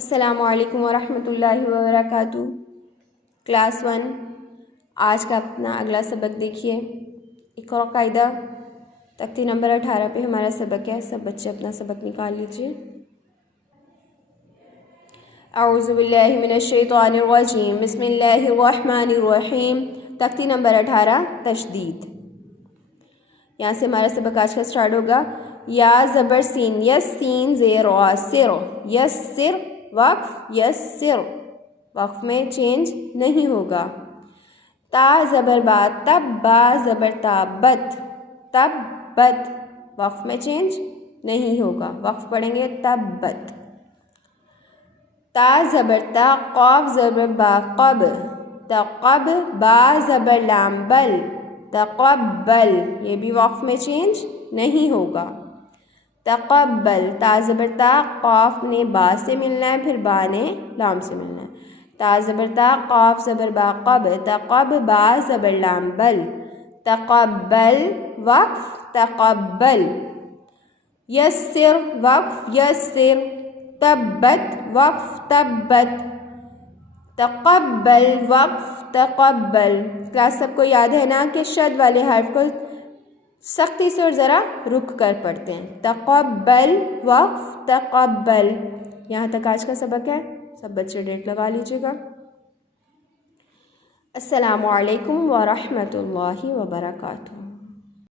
अस्सलामु अलैकुम वरहमतुल्लाहि वबरकातुहू। क्लास 1 आज का अपना अगला सबक देखिए। इक़रा कायदा तख्ती नंबर 18 पे हमारा सबक है। सब बच्चे अपना सबक निकाल लीजिए। औज़ु बिल्लाहि मिनश्शैतानिर रजीम, बिस्मिल्लाहिर रहमानिर रहीम। तख्ती नंबर 18 तशदीद। यहाँ से हमारा सबक आज का स्टार्ट होगा। या ज़बर सीन, यस सीन ज़ेर आ सिर, यस सिर वक्फ, यस सिर वक्फ में चेंज नहीं होगा। ता ज़बर बा, तब बा ज़बर ता, बत, तब बत वक्फ में चेंज नहीं होगा। वक्फ पढ़ेंगे तब बत। ता ज़बर ता, क़ाफ ज़बर बा, क़ब, तक़ब, बा ज़बर लाम बल, तक़ब्बल ये भी वक्फ में चेंज नहीं होगा। तक़ब्बल, ता ज़बर ता, क़ाफ ने बा से मिलना है, फिर बा ने लाम से मिलना है। ता ज़बर ता, क़ाफ ज़बर बा, क़ब, तक़ब, बा ज़बर लाम बल, तक़ब्बल वक्फ, तक़ब्बल। यस्सिर वक्फ, यस्सिर। तब्बत वक्फ, तब्बत। तक़ब्बल वक्फ, तक़ब्बल। क्लास सबको याद है ना कि शद वाले हर्फ को सख्ती से और ज़रा रुक कर पढ़ते हैं। तक़ब्बल वक्फ, तक़ब्बल। यहाँ तक आज का सबक है। सब बच्चे डेट लगा लीजिएगा। अस्सलामु अलैकुम वरहमतुल्लाहि वबरकातुहू।